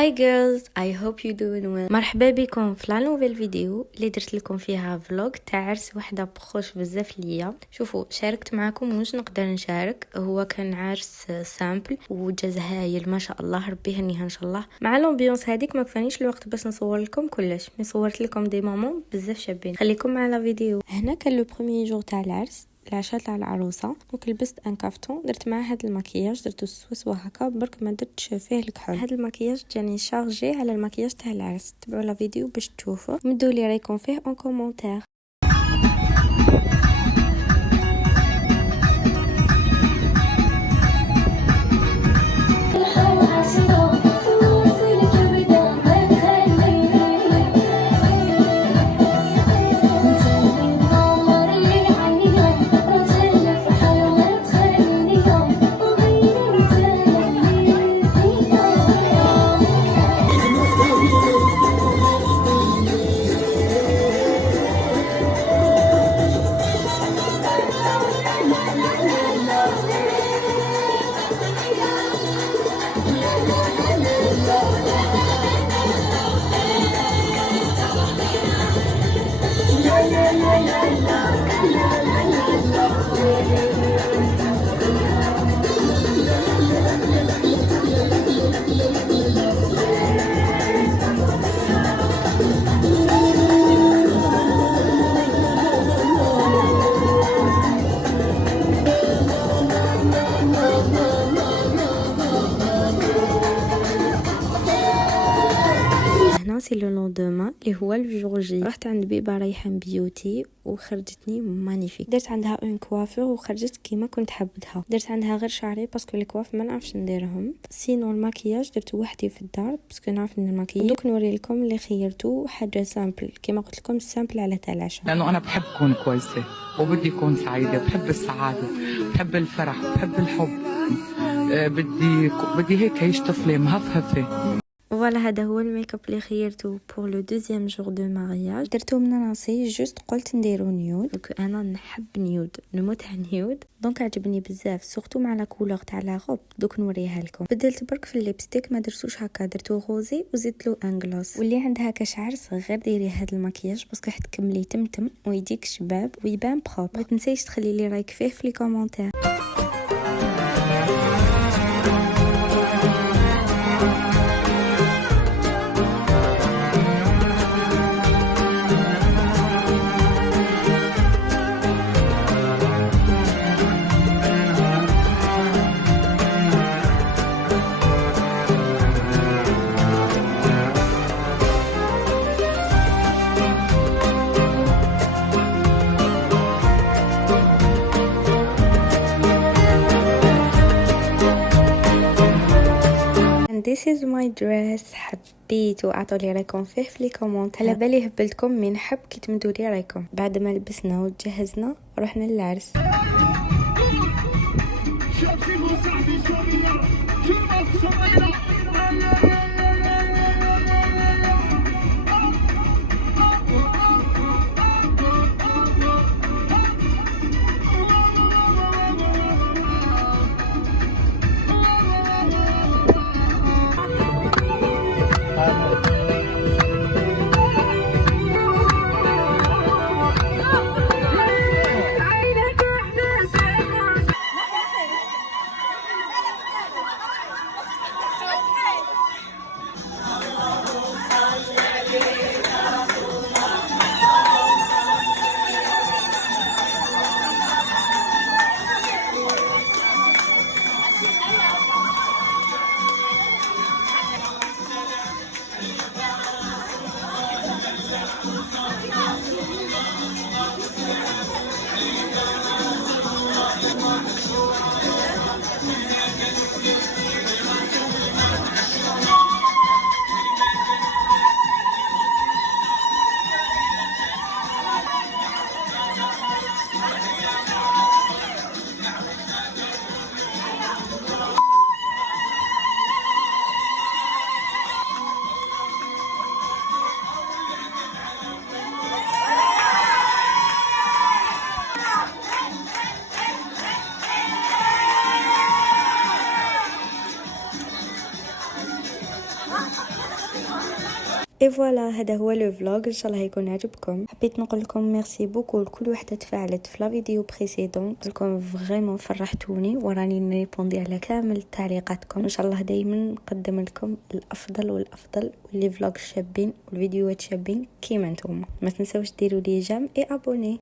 Hi girls, I hope you doing well. مرحبا بكم في لا نوفيل فيديو اللي درت لكم فيها فلوج تاع عرس وحده بخوش بزاف ليا. شوفوا شاركت معكم واش نقدر نشارك. هو كان عرس سامبل وجاز هايل ما شاء الله، ربي يهنيها ان شاء الله. مع لومبيونس هذيك ما كفانيش الوقت باش نصور لكم كلش، مي صورت لكم دي مومون بزاف شابين. خليكم مع لا فيديو. هنا كان لو بروميير جور تاع العرس، العشاء تاع العروسه. دونك لبست ان كافتون، درت معاه هذا المكياج، درتو سوسوا هكا برك ما درتش فيه الكحول. هذا المكياج جاني شارجي على المكياج تاع العرس. تبعوا لا فيديو باش تشوفوا، مدوا لي رايكم فيه اون كومونتير. سي لو لوندوما اللي هو الجور جي، رحت عند بيبا ريحان بيوتي وخرجتني مانيفيك. درت عندها اون كوافور وخرجت كيما كنت حبتها. درت عندها غير شعري باسكو لي كواف ما نعرفش نديرهم. سينو الماكياج درت وحدي في الدار باسكو نعرف ان الماكياج. دوك نوري لكم اللي خيرتو حاجه سامبل كيما قلت لكم، سامبل على تاع العشاء، لانه انا بحب كون كويسه وبدي اكون سعيده، بحب السعاده، بحب الفرح، بحب الحب. بدي هيك عيش طفله مهفهفه. فوالا هذا هو الميك اب اللي خيرته بور لو دوزيام جور دو مارياج. درتو من راسي جوست قلت نديرو نيود، دونك انا نحب نيود، نموت على نيود، دونك عجبني بزاف سورتو مع لا كولور تاع لا روب. دوك نوريها لكم. بدلت برك في الليبستيك، ما درتوش هكا، درتو روزي وزدت له ان غلوس. واللي عندها كشعرس غير ديري هذا المكياج باسكو حتكملي تمتم ويديك شباب ويبان بروب. ما تنسيش تخلي لي رايك فيه في لي كومونتير. This is my dress. حبيتو، اعطوا لي رايكم فيه في لي كومونت. على بالي هبلتكم من حب كي تمدوا لي رايكم. بعد ما لبسنا وتجهزنا رحنا للعرس. اي فوالا، هذا هو لو فلوغ، ان شاء الله يكون عجبكم. حبيت نقول لكم ميرسي بوكو لكل وحده تفاعلت في لا فيديو بريسيدون، لكم فريمون فرحتوني وراني نريبوندي على كامل تعليقاتكم. ان شاء الله دائما نقدم لكم الافضل والافضل، واللي فلوغ شابين والفيديوهات شابين كيما نتوما. ما تنسوش ديروا لي جام اي ابوني.